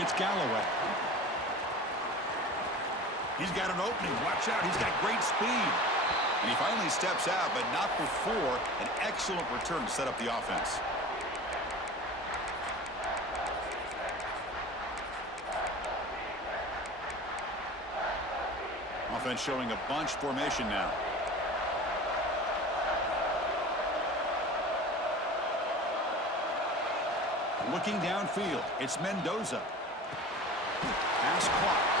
It's Galloway. He's got an opening. Watch out. He's got great speed. And he finally steps out, but not before an excellent return to set up the offense. Offense showing a bunch formation now. Looking downfield, it's Mendoza. Pass caught.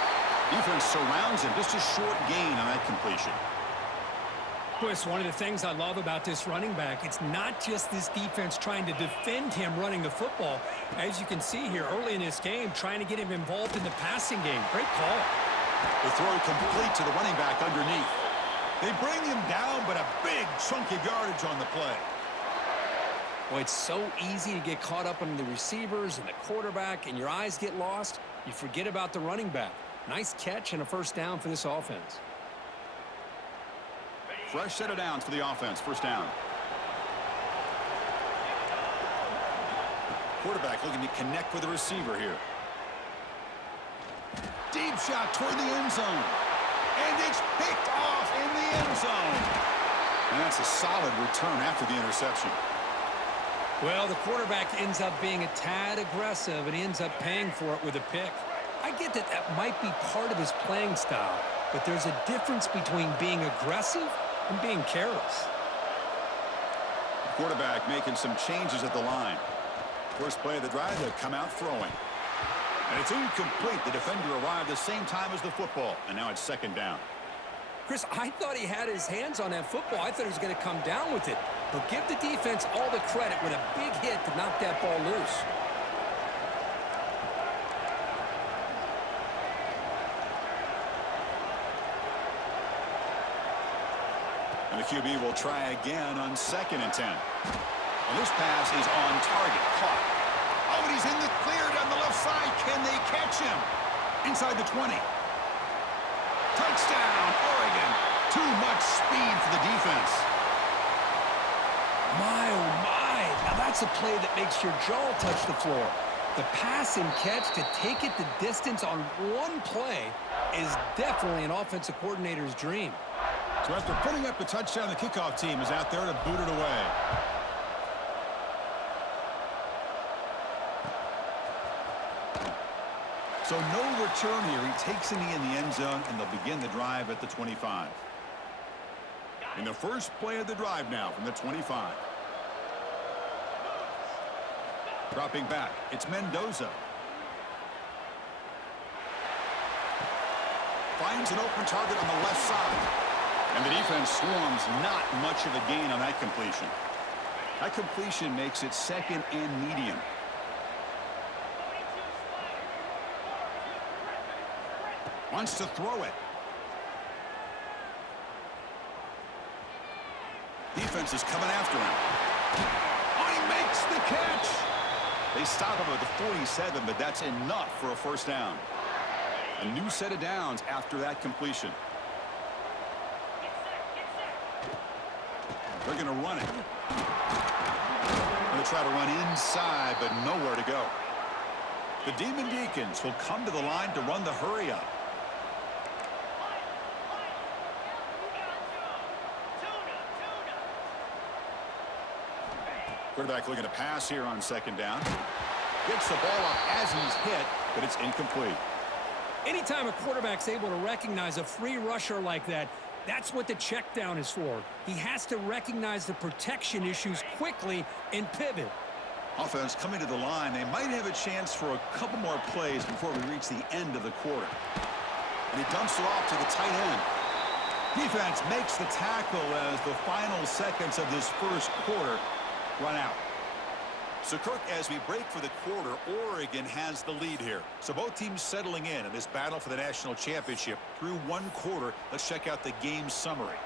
Defense surrounds him. Just a short gain on that completion. Chris, one of the things I love about this running back, it's not just this defense trying to defend him running the football. As you can see here early in this game, trying to get him involved in the passing game. Great call. The throw complete to the running back underneath. They bring him down, but a big chunk of yardage on the play. Well, it's so easy to get caught up on the receivers and the quarterback, and your eyes get lost. You forget about the running back. Nice catch and a first down for this offense. Fresh set of downs for the offense. First down. Quarterback looking to connect with the receiver here. Deep shot toward the end zone. And it's picked off in the end zone. And that's a solid return after the interception. Well, the quarterback ends up being a tad aggressive, and he ends up paying for it with a pick. I get that that might be part of his playing style, but there's a difference between being aggressive and being careless. Quarterback making some changes at the line. First play of the drive, they come out throwing. And it's incomplete. The defender arrived the same time as the football, and now it's second down. Chris, I thought he had his hands on that football. I thought he was going to come down with it. But give the defense all the credit with a big hit to knock that ball loose. And the QB will try again on 2nd and 10. And this pass is on target. Caught. Oh, but he's in the clear down the left side. Can they catch him? Inside the 20. Touchdown, Oregon. Too much speed for the defense. My, oh my. Now that's a play that makes your jaw touch the floor. The pass and catch to take it the distance on one play is definitely an offensive coordinator's dream. So after putting up the touchdown, the kickoff team is out there to boot it away. So no return here. He takes it in the end zone, and they'll begin the drive at the 25. In the first play of the drive now from the 25. Dropping back, it's Mendoza. Finds an open target on the left side. And the defense swarms, not much of a gain on that completion. That completion makes it second and medium. Wants to throw it. Defense is coming after him. Oh, he makes the catch. They stop him at the 47, but that's enough for a first down. A new set of downs after that completion. They're going to run it. Going to try to run inside, but nowhere to go. The Demon Deacons will come to the line to run the hurry up. Quarterback looking to pass here on 2nd down. Gets the ball off as he's hit, but it's incomplete. Anytime a quarterback's able to recognize a free rusher like that, that's what the check down is for. He has to recognize the protection issues quickly and pivot. Offense coming to the line. They might have a chance for a couple more plays before we reach the end of the quarter. And he dumps it off to the tight end. Defense makes the tackle as the final seconds of this first quarter run out. So, Kirk, as we break for the quarter, Oregon has the lead here. So both teams settling in this battle for the national championship through one quarter. Let's check out the game summary.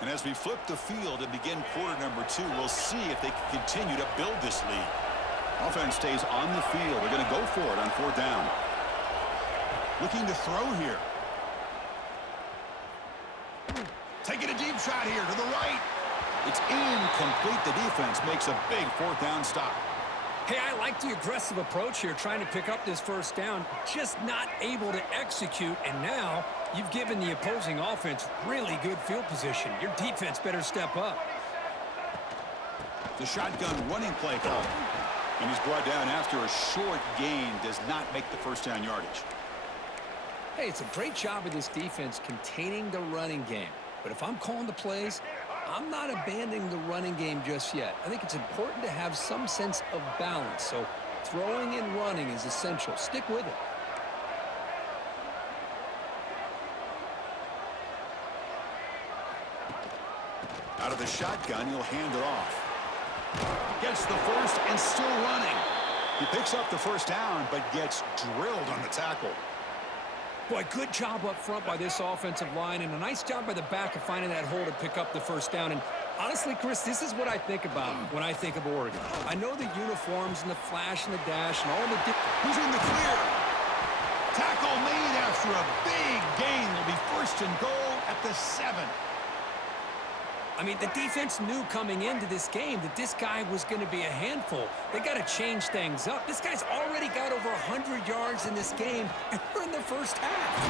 And as we flip the field and begin quarter number 2, we'll see if they can continue to build this lead. Offense stays on the field. They're going to go for it on 4th down. Looking to throw here. Taking a deep shot here to the right. It's incomplete. The defense makes a big 4th down stop. Hey, I like the aggressive approach here, trying to pick up this first down, just not able to execute, and now you've given the opposing offense really good field position. Your defense better step up. The shotgun running play call. And he's brought down after a short gain, does not make the first down yardage. Hey, it's a great job of this defense containing the running game. But if I'm calling the plays, I'm not abandoning the running game just yet. I think it's important to have some sense of balance. So throwing and running is essential. Stick with it. Out of the shotgun, he'll hand it off. Gets the first and still running. He picks up the first down, but gets drilled on the tackle. Boy, good job up front by this offensive line, and a nice job by the back of finding that hole to pick up the first down. And honestly, Chris, this is what I think about when I think of Oregon. I know the uniforms and the flash and the dash and all the... He's in the clear. Tackle made after a big gain. Will be first and goal at the 7. I mean, the defense knew coming into this game that this guy was going to be a handful. They got to change things up. This guy's already got over 100 yards in this game, and we're in the first half.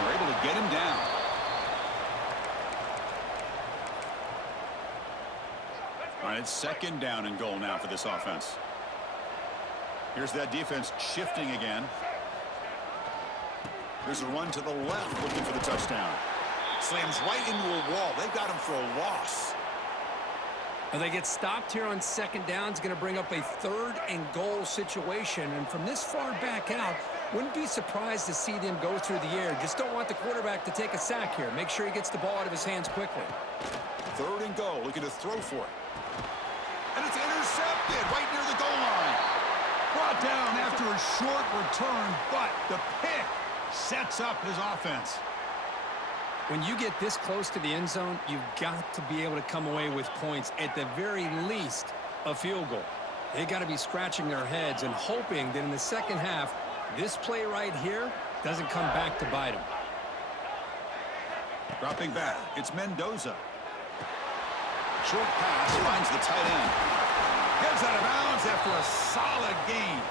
They're able to get him down. All right, it's second down and goal now for this offense. Here's that defense shifting again. Here's a run to the left, looking for the touchdown. Slams right into a wall. They've got him for a loss. Well, they get stopped here on second down. It's going to bring up a third and goal situation. And from this far back out, wouldn't be surprised to see them go through the air. Just don't want the quarterback to take a sack here. Make sure he gets the ball out of his hands quickly. Third and goal, looking to throw for it. And it's intercepted right near the goal line. Brought down after a short return, but the pick sets up his offense. When you get this close to the end zone, you've got to be able to come away with points, at the very least, a field goal. They got to be scratching their heads and hoping that in the second half, this play right here doesn't come back to bite them. Dropping back, it's Mendoza. Short pass finds the tight end. Heads out of bounds after a solid gain.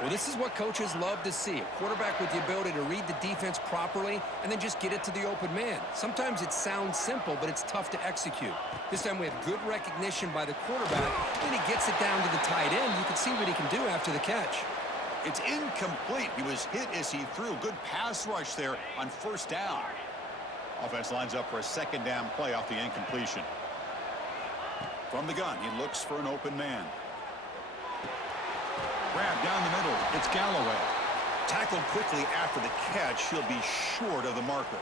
Well, this is what coaches love to see. A quarterback with the ability to read the defense properly and then just get it to the open man. Sometimes it sounds simple, but it's tough to execute. This time we have good recognition by the quarterback. Then he gets it down to the tight end. You can see what he can do after the catch. It's incomplete. He was hit as he threw. Good pass rush there on first down. Offense lines up for a second down play off the incompletion. From the gun, he looks for an open man. Grab down the middle. It's Galloway. Tackled quickly after the catch. He'll be short of the marker.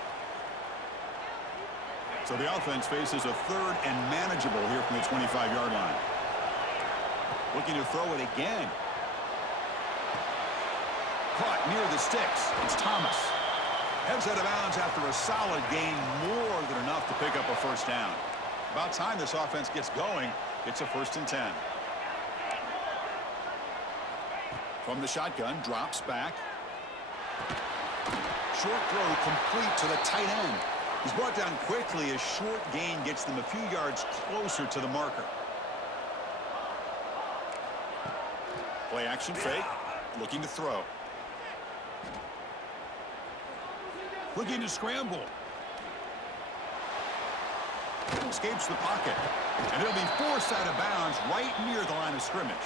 So the offense faces a third and manageable here from the 25-yard line. Looking to throw it again. Caught near the sticks. It's Thomas. Heads out of bounds after a solid gain, more than enough to pick up a first down. About time this offense gets going. It's a 1st and 10. From the shotgun, drops back. Short throw complete to the tight end. He's brought down quickly. A short gain gets them a few yards closer to the marker. Play action fake. Looking to throw. Looking to scramble. Escapes the pocket. And it'll be forced out of bounds right near the line of scrimmage.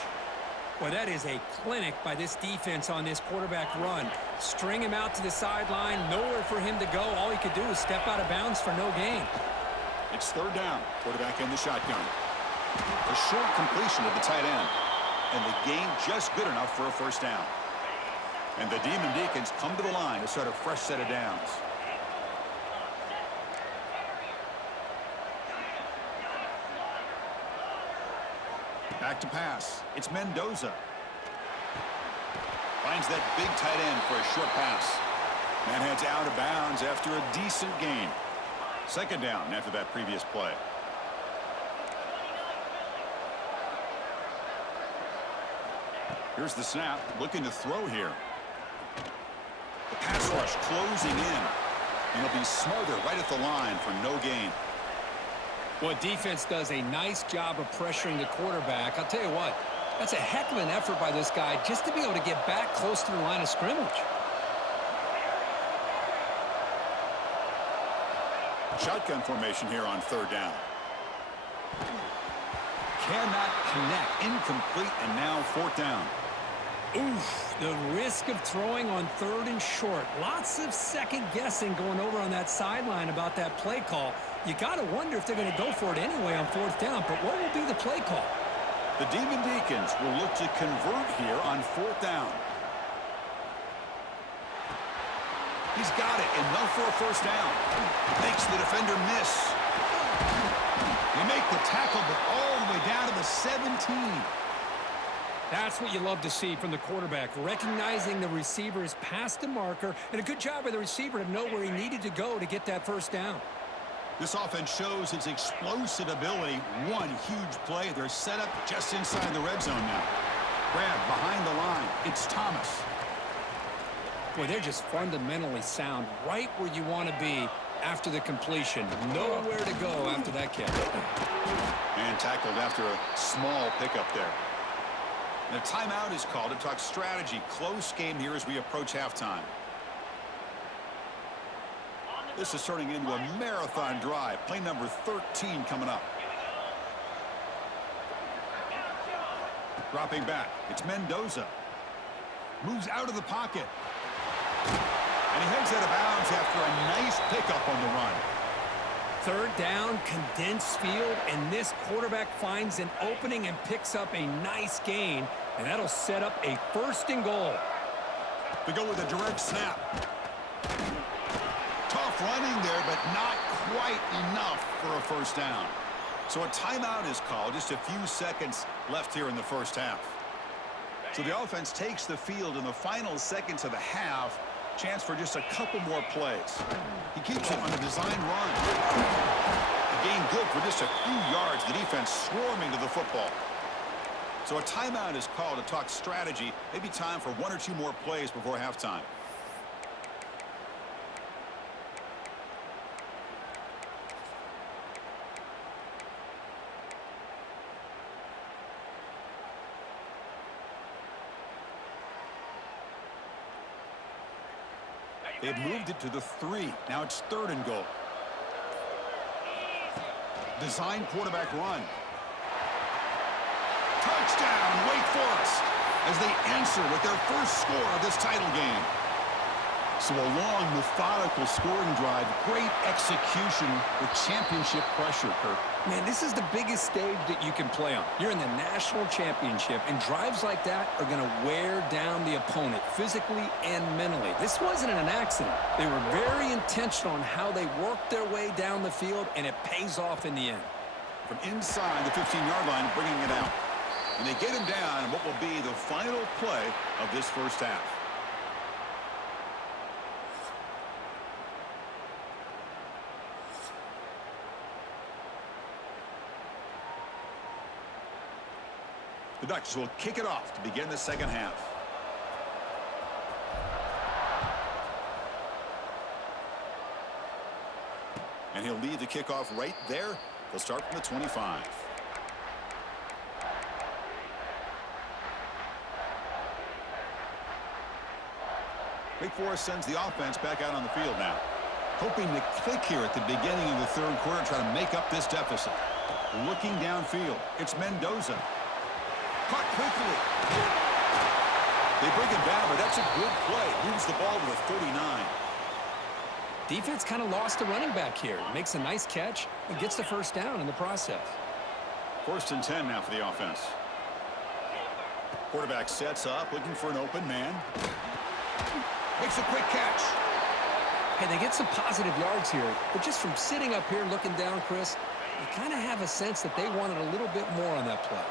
Well, that is a clinic by this defense on this quarterback run. String him out to the sideline, nowhere for him to go. All he could do is step out of bounds for no gain. It's third down. Quarterback in the shotgun. A short completion of the tight end. And the gain just good enough for a first down. And the Demon Deacons come to the line to start a fresh set of downs. Back to pass. It's Mendoza. Finds that big tight end for a short pass. Man heads out of bounds after a decent gain. Second down after that previous play. Here's the snap. Looking to throw here. The pass rush closing in. And he'll be smothered right at the line for no gain. Well, defense does a nice job of pressuring the quarterback. I'll tell you what, that's a heck of an effort by this guy just to be able to get back close to the line of scrimmage. Shotgun formation here on third down. Cannot connect. Incomplete, and now fourth down. Oof, the risk of throwing on third and short. Lots of second guessing going over on that sideline about that play call. You got to wonder if they're going to go for it anyway on fourth down, but what will be the play call? The Demon Deacons will look to convert here on fourth down. He's got it, enough for a first down. Makes the defender miss. They make the tackle, but all the way down to the 17. That's what you love to see from the quarterback, recognizing the receiver is past the marker, and a good job by the receiver to know where he needed to go to get that first down. This offense shows its explosive ability. One huge play. They're set up just inside the red zone now. Grab behind the line. It's Thomas. Boy, they're just fundamentally sound, right where you want to be after the completion. Nowhere to go after that catch. And tackled after a small pickup there. And a timeout is called to talk strategy. Close game here as we approach halftime. This is turning into a marathon drive. Play number 13 coming up. Dropping back. It's Mendoza. Moves out of the pocket. And he heads out of bounds after a nice pickup on the run. Third down, condensed field, and this quarterback finds an opening and picks up a nice gain, and that'll set up a first and goal. They go with a direct snap. Tough running there, but not quite enough for a first down. So a timeout is called. Just a few seconds left here in the first half. So the offense takes the field in the final seconds of the half. Chance for just a couple more plays. He keeps it on a design run. A gain good for just a few yards. The defense swarming to the football. So a timeout is called to talk strategy. Maybe time for one or two more plays before halftime. They've moved it to the 3. Now it's third and goal. Design quarterback run. Touchdown, Wake Forest, as they answer with their first score of this title game. So a long, methodical scoring drive. Great execution with championship pressure, Kirk. Man, this is the biggest stage that you can play on. You're in the national championship, and drives like that are going to wear down the opponent physically and mentally. This wasn't an accident. They were very intentional on how they worked their way down the field, and it pays off in the end. From inside the 15-yard line, bringing it out. And they get him down in what will be the final play of this first half. The Ducks will kick it off to begin the second half. And he'll lead the kickoff right there. They'll start from the 25. Wake Forest sends the offense back out on the field now. Hoping to click here at the beginning of the third quarter, try to make up this deficit. Looking downfield, it's Mendoza. Caught quickly. They bring him down, but that's a good play. Moves the ball to the 39. Defense kind of lost the running back here. Makes a nice catch and gets the first down in the process. First and 10 now for the offense. Quarterback sets up, looking for an open man. Makes a quick catch. Hey, they get some positive yards here, but just from sitting up here looking down, Chris, you kind of have a sense that they wanted a little bit more on that play.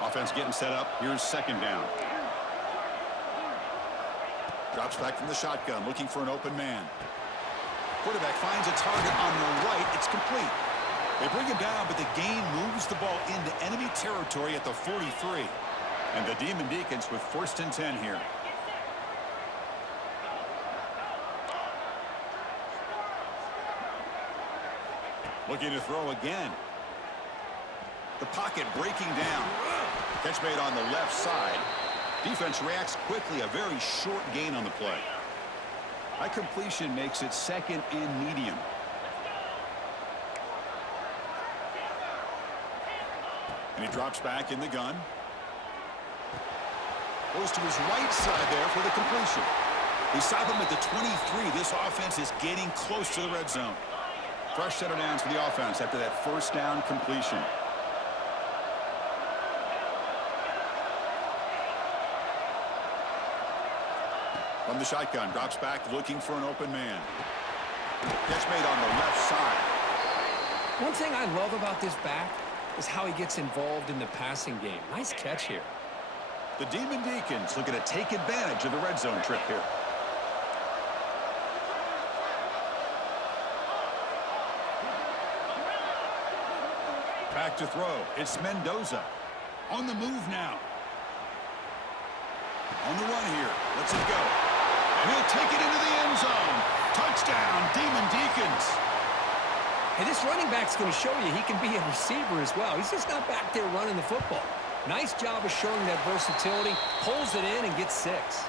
Offense getting set up. Here's second down. Drops back from the shotgun, looking for an open man. Quarterback finds a target on the right. It's complete. They bring him down, but the gain moves the ball into enemy territory at the 43. And the Demon Deacons with first and 10 here. Looking to throw again. The pocket breaking down. Catch made on the left side. Defense reacts quickly. A very short gain on the play. That completion makes it second and medium. And he drops back in the gun. Goes to his right side there for the completion. They stop him at the 23. This offense is getting close to the red zone. Fresh set of downs for the offense after that first down completion. From the shotgun, drops back looking for an open man. Catch made on the left side. One thing I love about this back is how he gets involved in the passing game. Nice catch here. The Demon Deacons looking to take advantage of the red zone trip here. Back to throw. It's Mendoza. On the move now. On the run here. Lets it go. And he'll take it into the end zone. Touchdown, Demon Deacons. Hey, this running back's going to show you he can be a receiver as well. He's just not back there running the football. Nice job of showing that versatility. Pulls it in and gets 6.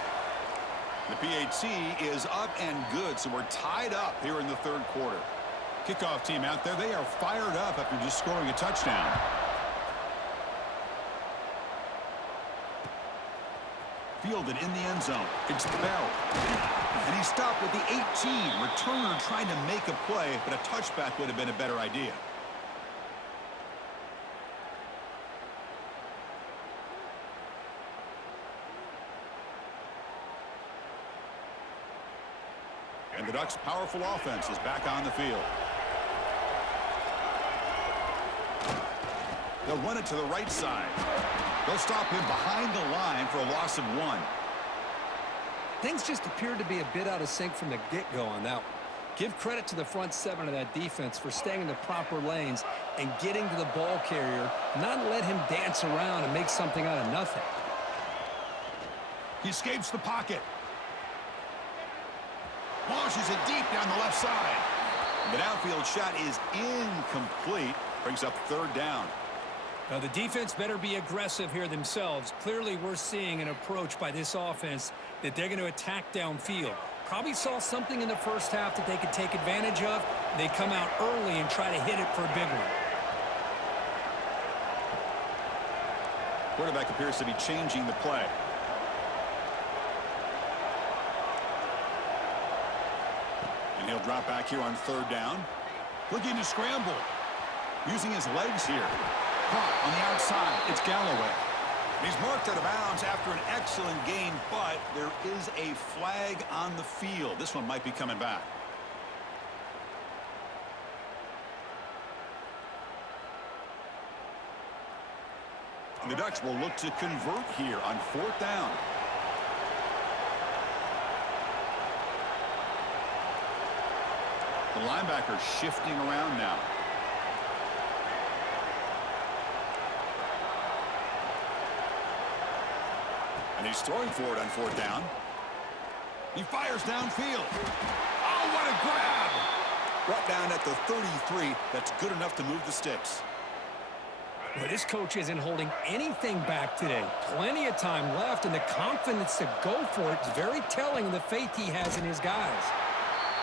The PAT is up and good, so we're tied up here in the third quarter. Kickoff team out there, they are fired up after just scoring a touchdown. Fielded in the end zone. It's Bell. And he stopped with the 18. Returner trying to make a play, but a touchback would have been a better idea. And the Ducks' powerful offense is back on the field. They'll run it to the right side. They'll stop him behind the line for a loss of 1. Things just appeared to be a bit out of sync from the get-go on that one. Give credit to the front 7 of that defense for staying in the proper lanes and getting to the ball carrier, not let him dance around and make something out of nothing. He escapes the pocket. Launches it deep down the left side. The downfield shot is incomplete. Brings up third down. Now, the defense better be aggressive here themselves. Clearly, we're seeing an approach by this offense that they're going to attack downfield. Probably saw something in the first half that they could take advantage of. They come out early and try to hit it for a big one. Quarterback appears to be changing the play. And he'll drop back here on third down. Looking to scramble. Using his legs here. Caught on the outside. It's Galloway. And he's marked out of bounds after an excellent game, but there is a flag on the field. This one might be coming back. And the Ducks will look to convert here on fourth down. The linebacker shifting around now. And he's throwing for it on fourth down. He fires downfield. Oh, what a grab! Brought down at the 33. That's good enough to move the sticks. Well, this coach isn't holding anything back today. Plenty of time left, and the confidence to go for it is very telling of the faith he has in his guys.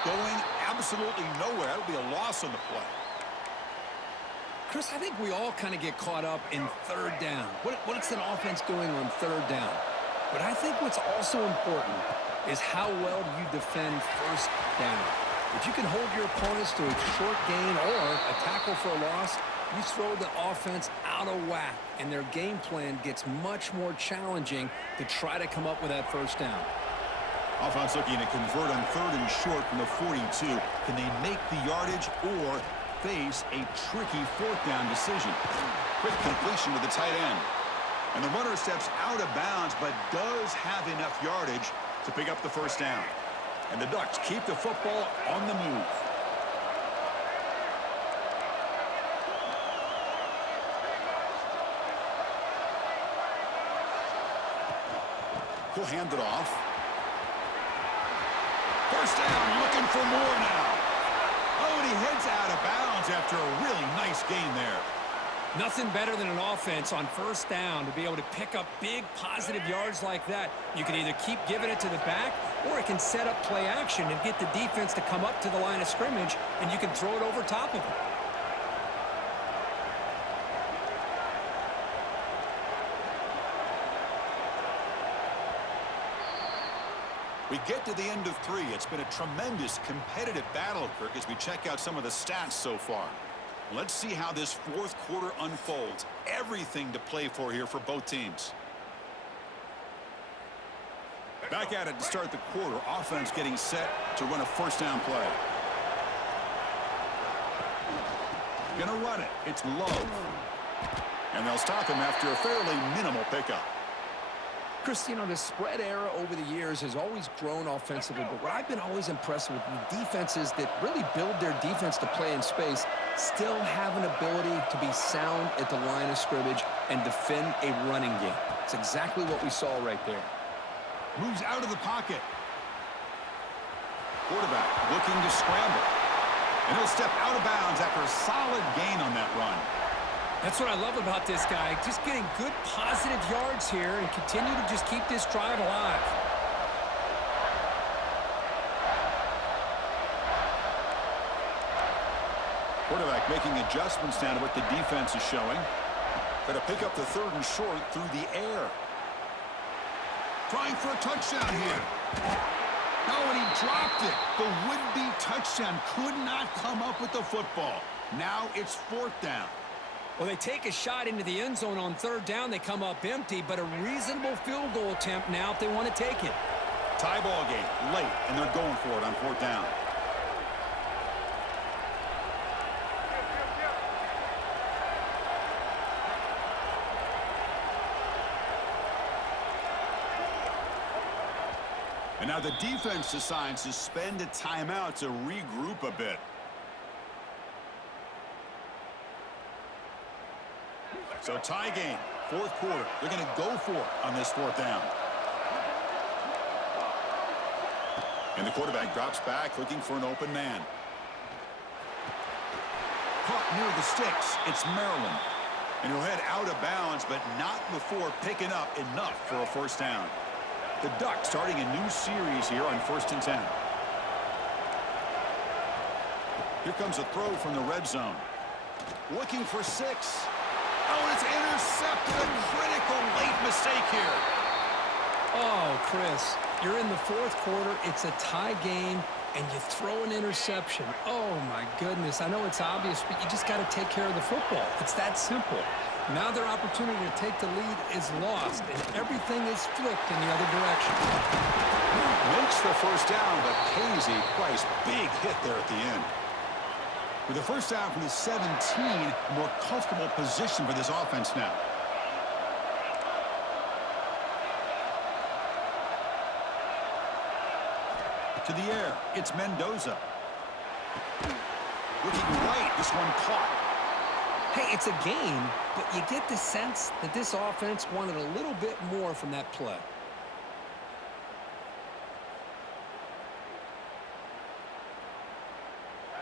Going absolutely nowhere. That'll be a loss on the play. Chris, I think we all kind of get caught up in third down. What's an offense doing on third down? But I think what's also important is how well you defend first down. If you can hold your opponents to a short gain or a tackle for a loss, you throw the offense out of whack, and their game plan gets much more challenging to try to come up with that first down. Offense looking to convert on third and short from the 42. Can they make the yardage or face a tricky fourth down decision? Quick completion to the tight end. And the runner steps out of bounds, but does have enough yardage to pick up the first down. And the Ducks keep the football on the move. He'll hand it off. First down, looking for more now. Oh, and he heads out of bounds after a really nice gain there. Nothing better than an offense on first down to be able to pick up big positive yards like that. You can either keep giving it to the back, or it can set up play action and get the defense to come up to the line of scrimmage, and you can throw it over top of them. We get to the end of 3. It's been a tremendous competitive battle, Kirk, as we check out some of the stats so far. Let's see how this fourth quarter unfolds. Everything to play for here for both teams. Back at it to start the quarter. Offense getting set to run a first down play. Gonna run it. It's low. And they'll stop him after a fairly minimal pickup. Chris, you know, the spread era over the years has always grown offensively, but what I've been always impressed with the defenses that really build their defense to play in space still have an ability to be sound at the line of scrimmage and defend a running game. It's exactly what we saw right there. Moves out of the pocket. Quarterback looking to scramble. And he'll step out of bounds after a solid gain on that run. That's what I love about this guy. Just getting good positive yards here and continue to just keep this drive alive. Quarterback making adjustments now to what the defense is showing. Got to pick up the 3rd and short through the air. Trying for a touchdown here. No, and he dropped it. The would-be touchdown could not come up with the football. Now it's 4th down. Well, they take a shot into the end zone on 3rd down. They come up empty, but a reasonable field goal attempt now if they want to take it. Tie ball game late, and they're going for it on 4th down. And now the defense decides to spend a timeout to regroup a bit. So tie game, 4th quarter. They're going to go for it on this 4th down. And the quarterback drops back looking for an open man. Caught near the sticks. It's Maryland. And he'll head out of bounds, but not before picking up enough for a first down. The Ducks starting a new series here on 1st and 10. Here comes a throw from the red zone. Looking for 6. Oh, and it's intercepted. A critical late mistake here. Oh, Chris, you're in the 4th quarter. It's a tie game, and you throw an interception. Oh, my goodness. I know it's obvious, but you just got to take care of the football. It's that simple. Now their opportunity to take the lead is lost, and everything is flipped in the other direction. Makes the first down, but pays a price. Big hit there at the end. With the first down from the 17, more comfortable position for this offense now. To the air, it's Mendoza. Looking right, this one caught. Hey, it's a game, but you get the sense that this offense wanted a little bit more from that play.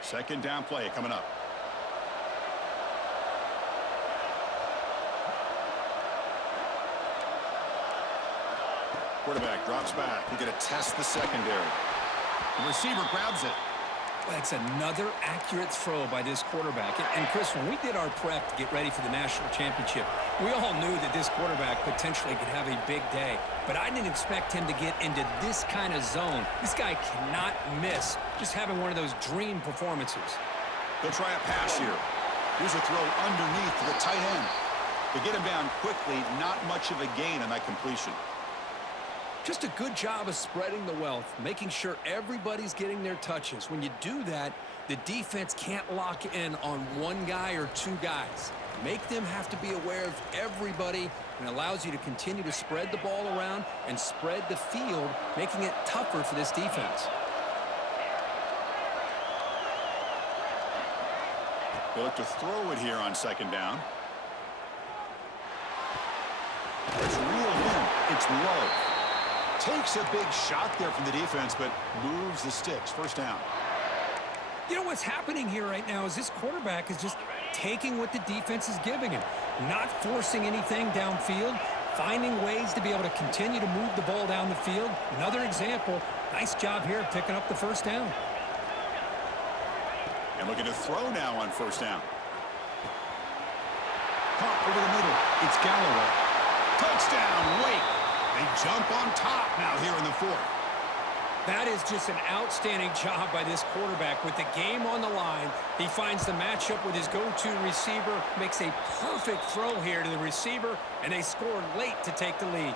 Second down play coming up. Quarterback drops back. We're going to test the secondary. The receiver grabs it. Well, that's another accurate throw by this quarterback. And Chris, when we did our prep to get ready for the national championship, we all knew that this quarterback potentially could have a big day. But I didn't expect him to get into this kind of zone. This guy cannot miss. Just having one of those dream performances. They'll try a pass here. Here's a throw underneath to the tight end. To get him down quickly, not much of a gain on that completion. Just a good job of spreading the wealth, making sure everybody's getting their touches. When you do that, the defense can't lock in on one guy or 2 guys. Make them have to be aware of everybody, and allows you to continue to spread the ball around and spread the field, making it tougher for this defense. They look to throw it here on second down. It's reeled in. It's low. Takes a big shot there from the defense, but moves the sticks. First down. You know what's happening here right now is this quarterback is just taking what the defense is giving him, not forcing anything downfield, finding ways to be able to continue to move the ball down the field. Another example, nice job here picking up the first down. And looking to throw now on first down. Caught over the middle. It's Galloway. Touchdown, Wake. They jump on top now here in the fourth. That is just an outstanding job by this quarterback. With the game on the line, he finds the matchup with his go-to receiver, makes a perfect throw here to the receiver, and they score late to take the lead.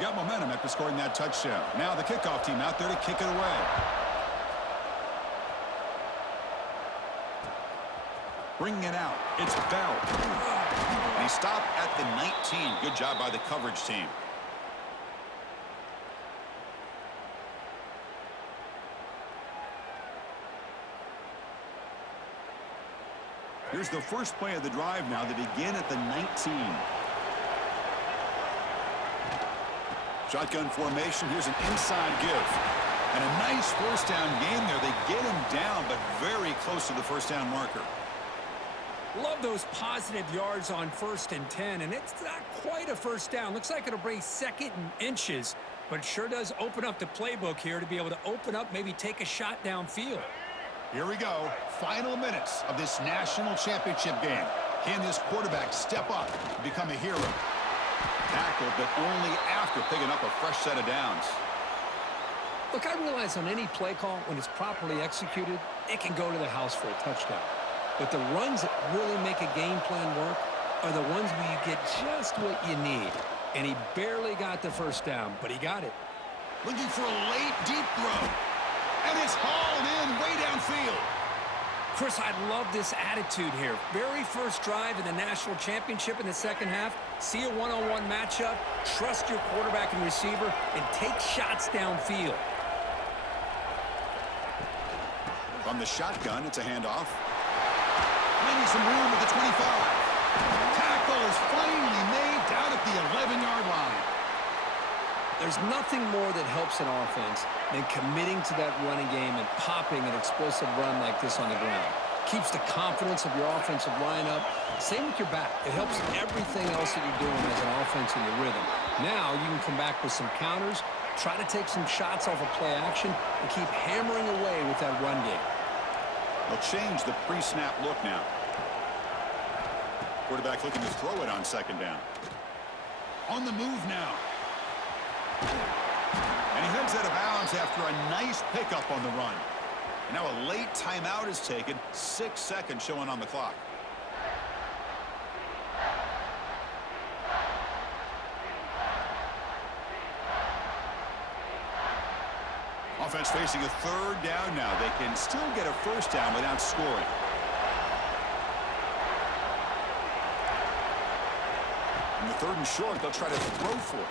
Got momentum after scoring that touchdown. Now the kickoff team out there to kick it away. Bringing it out. It's Bell. And he stopped at the 19. Good job by the coverage team. Here's the first play of the drive now. They begin at the 19. Shotgun formation. Here's an inside give. And a nice first down game there. They get him down, but very close to the first down marker. Love those positive yards on 1st and 10, and it's not quite a first down. Looks like it'll bring 2nd and inches, but it sure does open up the playbook here to be able to open up, maybe take a shot downfield. Here we go. Final minutes of this national championship game. Can this quarterback step up and become a hero? Tackled, but only after picking up a fresh set of downs. Look, I realize on any play call, when it's properly executed, it can go to the house for a touchdown. But the runs that really make a game plan work are the ones where you get just what you need. And he barely got the first down, but he got it. Looking for a late, deep throw. And it's hauled in way downfield. Chris, I love this attitude here. Very first drive in the national championship in the second half. See a one-on-one matchup, trust your quarterback and receiver, and take shots downfield. From the shotgun, it's a handoff. Finding some room at the 25. Tackle is finally made down at the 11-yard line. There's nothing more that helps an offense than committing to that running game and popping an explosive run like this on the ground. Keeps the confidence of your offensive lineup. Same with your back. It helps everything else that you're doing as an offense in your rhythm. Now you can come back with some counters, try to take some shots off of play action, and keep hammering away with that run game. They'll change the pre-snap look now. Quarterback looking to throw it on second down. On the move now. And he heads out of bounds after a nice pickup on the run. And now a late timeout is taken. 6 seconds showing on the clock. Offense facing a third down now. They can still get a first down without scoring. In the 3rd and short, they'll try to throw for it.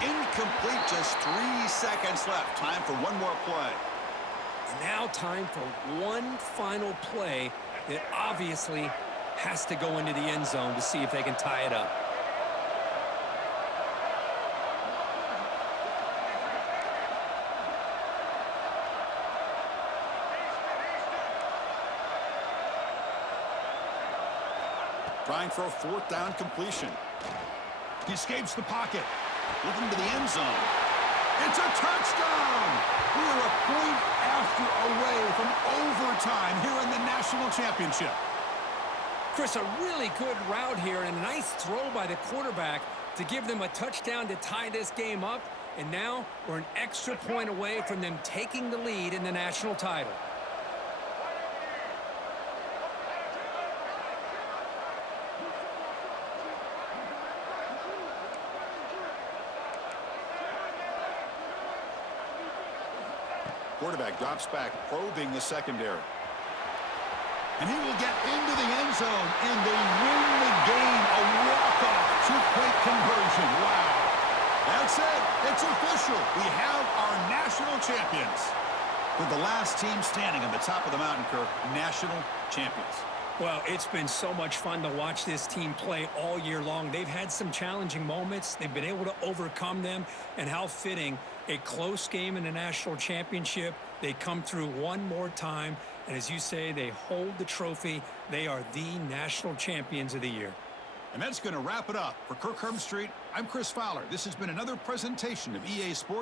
Incomplete, just 3 seconds left. Time for one more play. And now time for one final play that obviously has to go into the end zone to see if they can tie it up. Trying for a 4th down completion. He escapes the pocket. Looking to the end zone. It's a touchdown! We are a point after away from overtime here in the national championship. Chris, a really good route here and a nice throw by the quarterback to give them a touchdown to tie this game up. And now we're an extra point away from them taking the lead in the national title. Quarterback drops back, probing the secondary. And he will get into the end zone, and they win the game. A walk-off two-point conversion. Wow. That's it. It's official. We have our national champions. With the last team standing on the top of the mountain, Kirk, national champions. Well, it's been so much fun to watch this team play all year long. They've had some challenging moments. They've been able to overcome them. And how fitting, a close game in the national championship They come through one more time, and as you say, they hold the trophy. They are the national champions of the year. And that's going to wrap it up. For Kirk Herbstreit, I'm Chris Fowler. This has been another presentation of EA Sports.